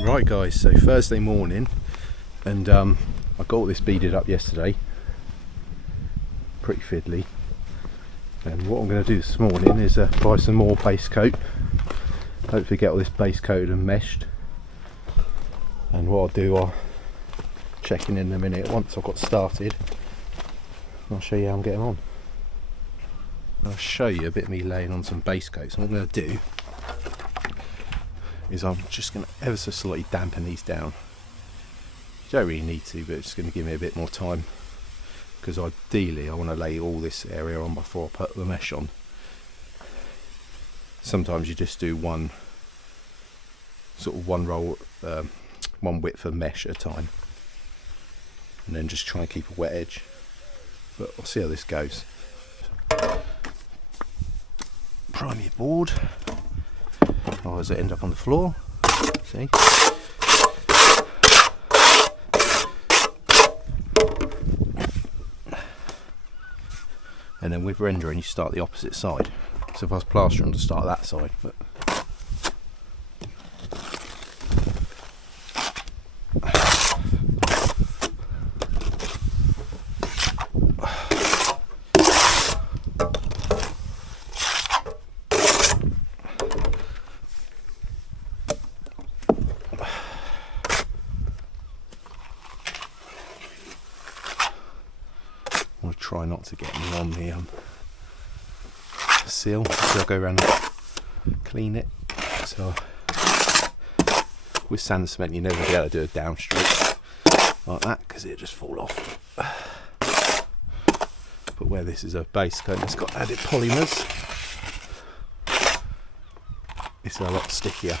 Right guys, so Thursday morning, and I got all this beaded up yesterday, pretty fiddly, and what I'm going to do this morning is buy some more base coat, hopefully get all this base coated and meshed, and what I'll do, I'll check in a minute once I've got started. I'll show you how I'm getting on. I'll show you a bit of me laying on some base coat. So what I'm going to do is I'm just going to ever so slightly dampen these down. You don't really need to, but it's going to give me a bit more time, because ideally I want to lay all this area on before I put the mesh on. Sometimes you just do one roll, one width of mesh at a time, and then just try and keep a wet edge. But we'll see how this goes. Prime your board. Or does it end up on the floor? See? And then with rendering you start the opposite side. So if I was plastering to start that side, but I want to try not to get any on the seal, so I'll go around and clean it. So with sand and cement you never be able to do a down stroke like that, because it'll just fall off. But where this is a base coat, it's got added polymers, it's a lot stickier.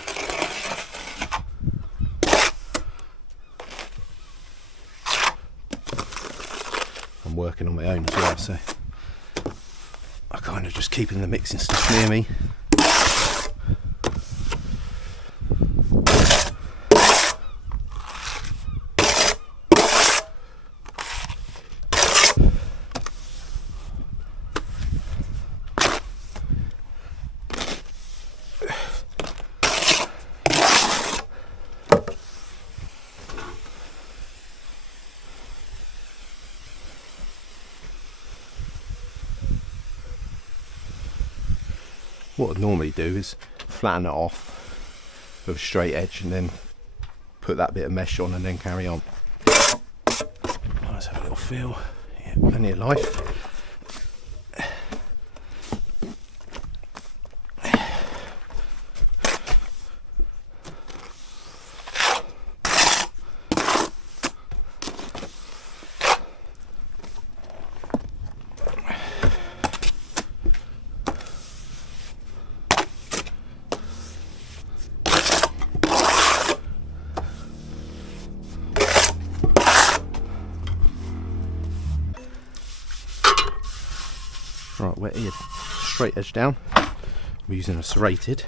I'm working on my own as well, so I kind of just keeping the mixing stuff near me. What I'd normally do is flatten it off with a straight edge and then put that bit of mesh on and then carry on. Let's have a little feel. Yeah, plenty of life. Right, wet edge, straight edge down. We're using a serrated.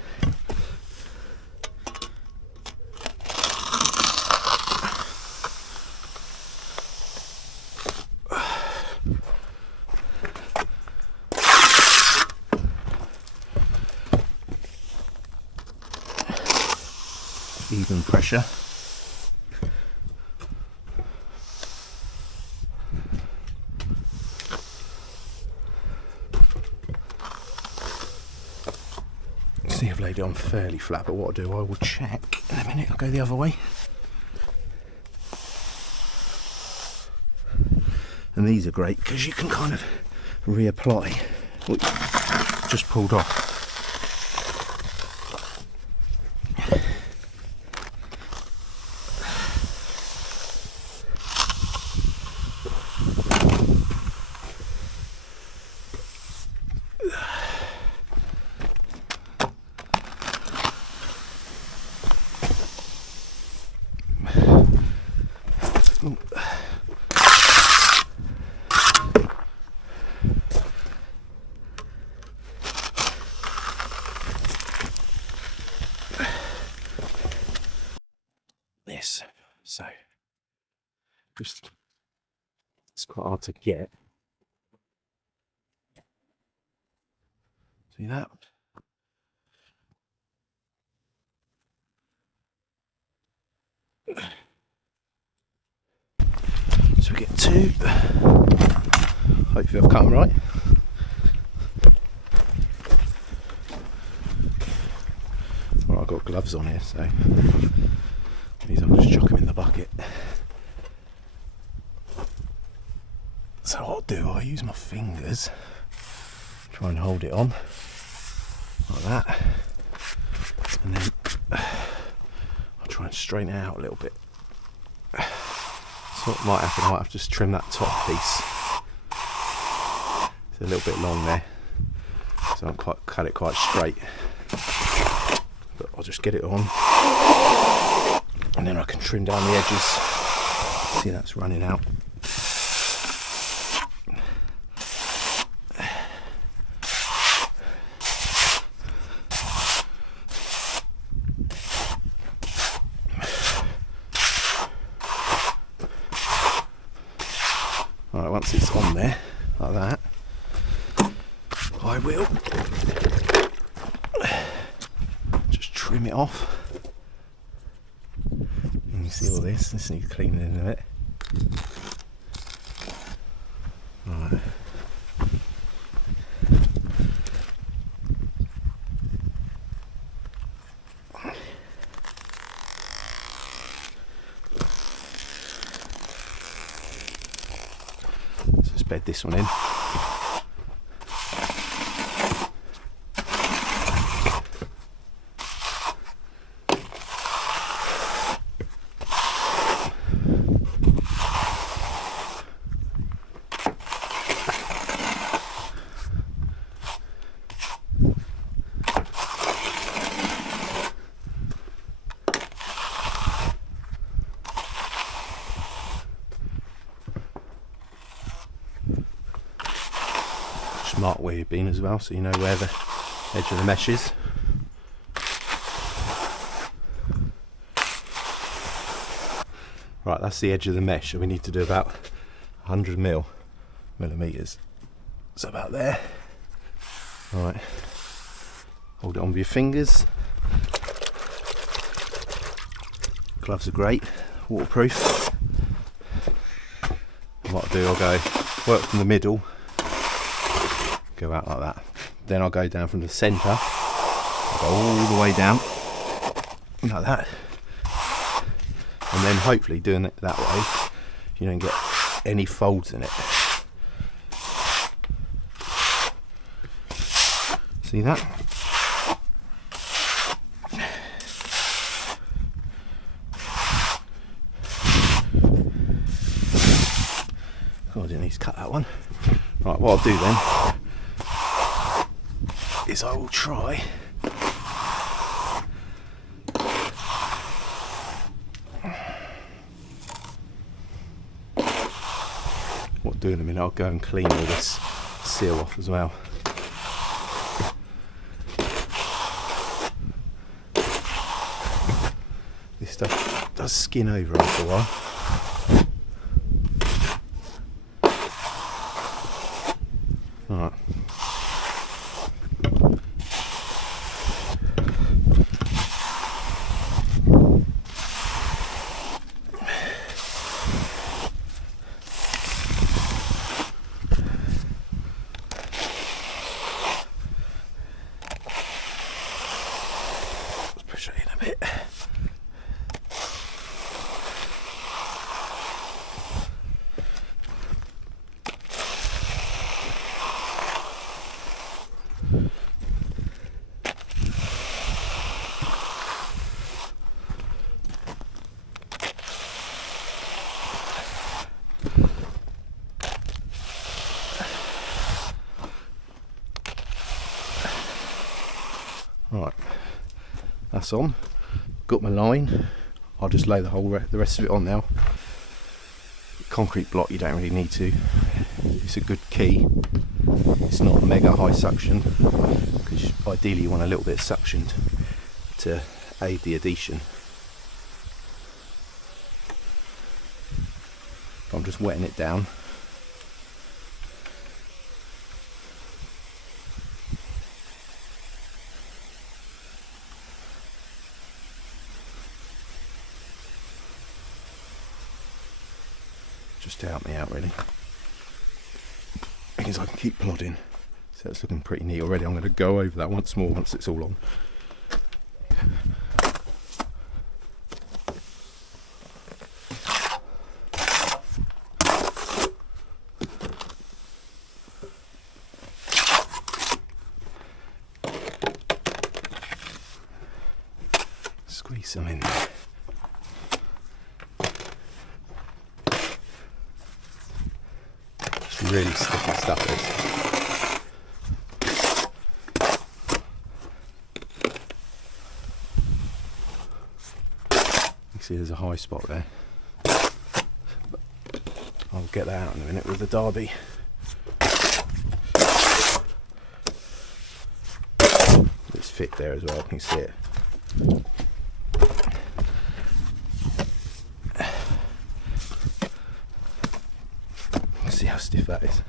Even pressure. See, I've laid it on fairly flat, but what I'll do, I will check in a minute. I'll go the other way. And these are great because you can kind of reapply what you just pulled off. This, so just it's quite hard to get. See that? So we get 2. Hopefully I've cut them right. Well, I've got gloves on here, so these I'll just chuck them in the bucket. So what I'll do, I'll use my fingers, try and hold it on like that, and then I'll try and straighten it out a little bit. So what might happen, I might have to just trim that top piece. It's a little bit long there, so I don't quite cut it quite straight. But I'll just get it on, and then I can trim down the edges. See, that's running out. Alright, once it's on there, like that, I will just trim it off. And you see all this needs cleaning in a bit. Right. So let's bed this one in. Mark where you've been as well, so you know where the edge of the mesh is. Right, that's the edge of the mesh, so we need to do about 100 millimeters. So about there. Right, hold it on with your fingers. Gloves are great, waterproof. And what I'll do, I'll go work from the middle, go out like that. Then I'll go down from the centre, I'll go all the way down like that, and then hopefully doing it that way you don't get any folds in it. See that? Oh, I didn't need to cut that one. Right, what I'll do then is I will try what I'll do in a minute, I'll go and clean all this seal off as well. This stuff does skin over after a while. Alright. Let's push it in a bit. Right, that's on. Got my line. I'll just lay the rest of it on now. Concrete block, you don't really need to. It's a good key. It's not mega high suction, because ideally you want a little bit suctioned to aid the adhesion. I'm just wetting it down. just to help me out really, because I can keep plodding. So it's looking pretty neat already. I'm going to go over that once more once it's all on. Squeeze some in there. It's really sticky stuff, this. You see there's a high spot there. I'll get that out in a minute with the darby. It's thick there as well, can you see it? See how stiff that is.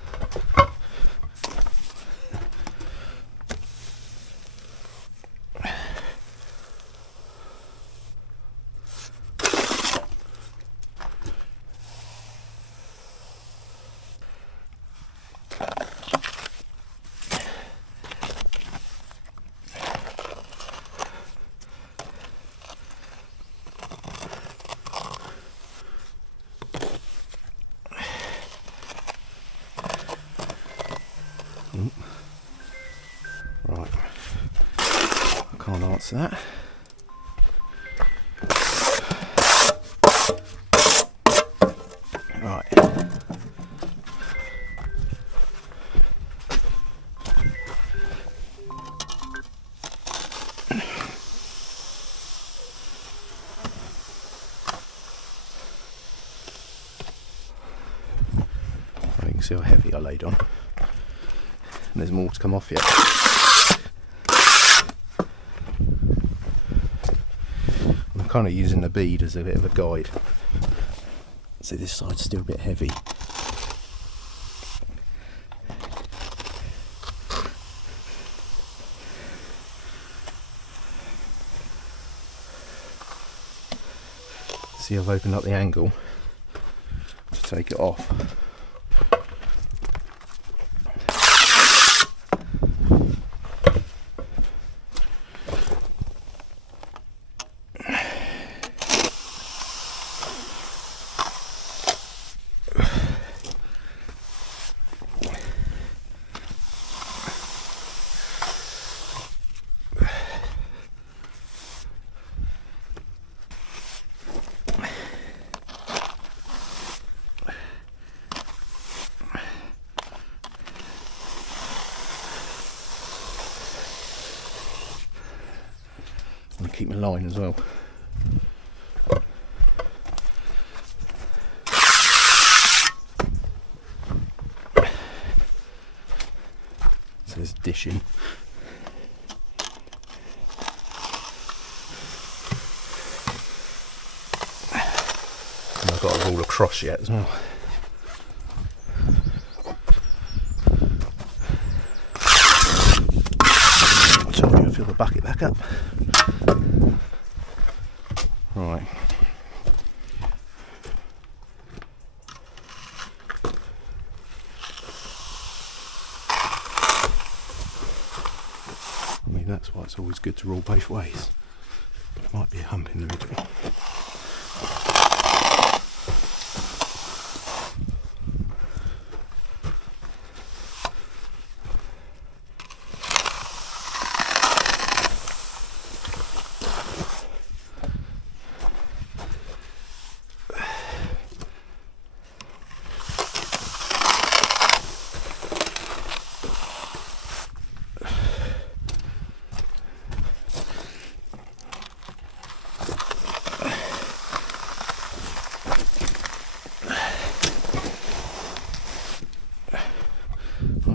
Right, I can't answer that. Right. You can see how heavy I laid on. And there's more to come off yet. I'm kind of using the bead as a bit of a guide. So this side's still a bit heavy. See, I've opened up the angle to take it off. And keep my line as well. So there's dishing. And I've got it all across yet as well. I told you I'd fill the bucket back up. Right. I mean, that's why it's always good to roll both ways. There might be a hump in the middle.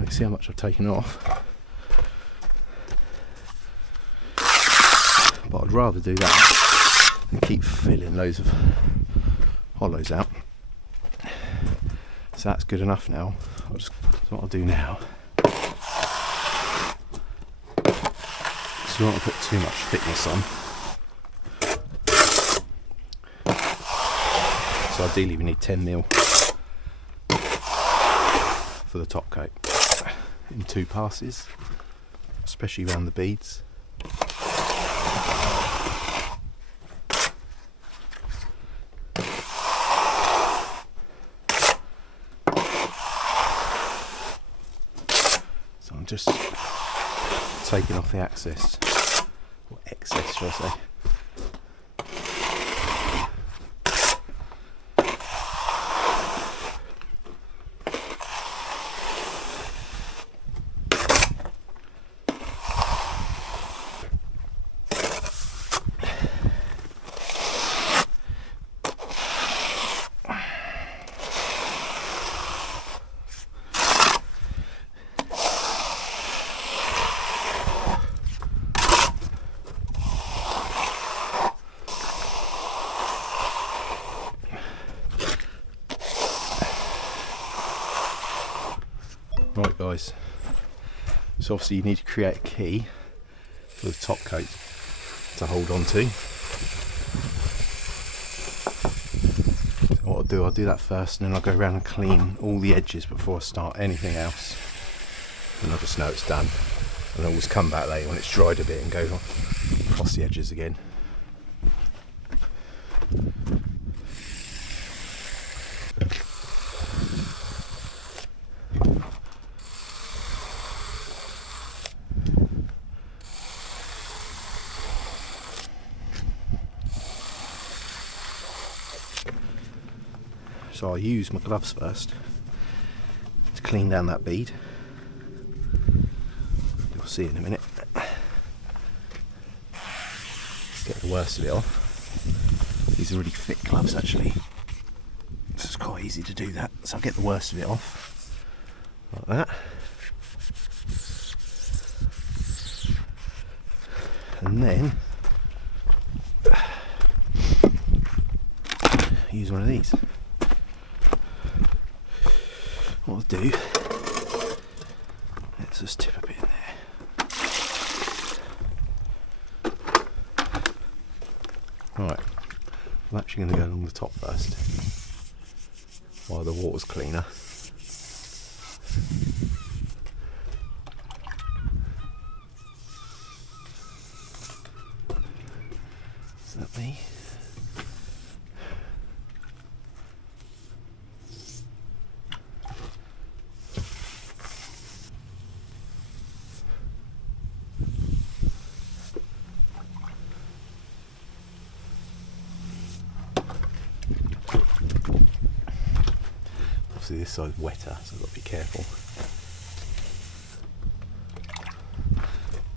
See how much I've taken off, but I'd rather do that than keep filling loads of hollows out. So that's good enough now. That's what I'll do now. So you don't want to put too much thickness on. So ideally we need 10mm for the top coat in 2 passes, especially around the beads. So I'm just taking off the excess, shall I say. Right guys, so obviously you need to create a key for the top coat to hold on to. So what I'll do that first, and then I'll go around and clean all the edges before I start anything else, and I'll just know it's done. And I'll always come back later when it's dried a bit and go across the edges again. So I'll use my gloves first to clean down that bead. You'll see in a minute. Let's get the worst of it off. These are really thick gloves actually, so it's quite easy to do that. So I'll get the worst of it off, like that. And then use one of these. What I'll do, let's just tip a bit in there. Right, I'm actually going to go along the top first while the water's cleaner. Is that me? Obviously this side's wetter, so I've got to be careful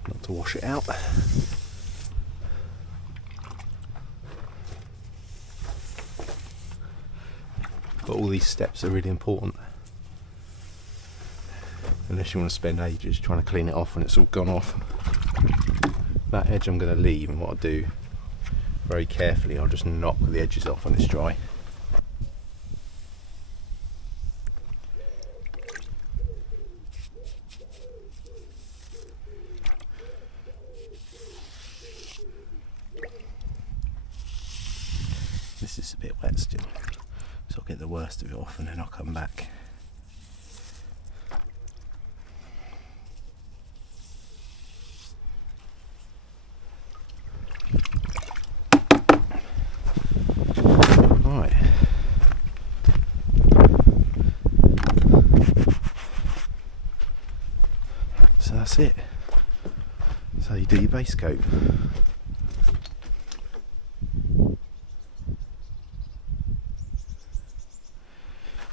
not to wash it out. But all these steps are really important, unless you want to spend ages trying to clean it off when it's all gone off. That edge I'm going to leave, and what I'll do very carefully, I'll just knock the edges off when it's dry. This is a bit wet still, so I'll get the worst of it off and then I'll come back. Right. So that's it. That's how you do your base coat.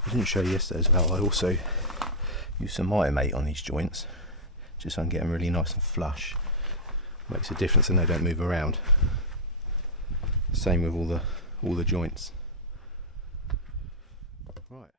I didn't show you yesterday as well, I also use some Mate on these joints, just so I can get them really nice and flush. Makes a difference and they don't move around. Same with all the joints. Right.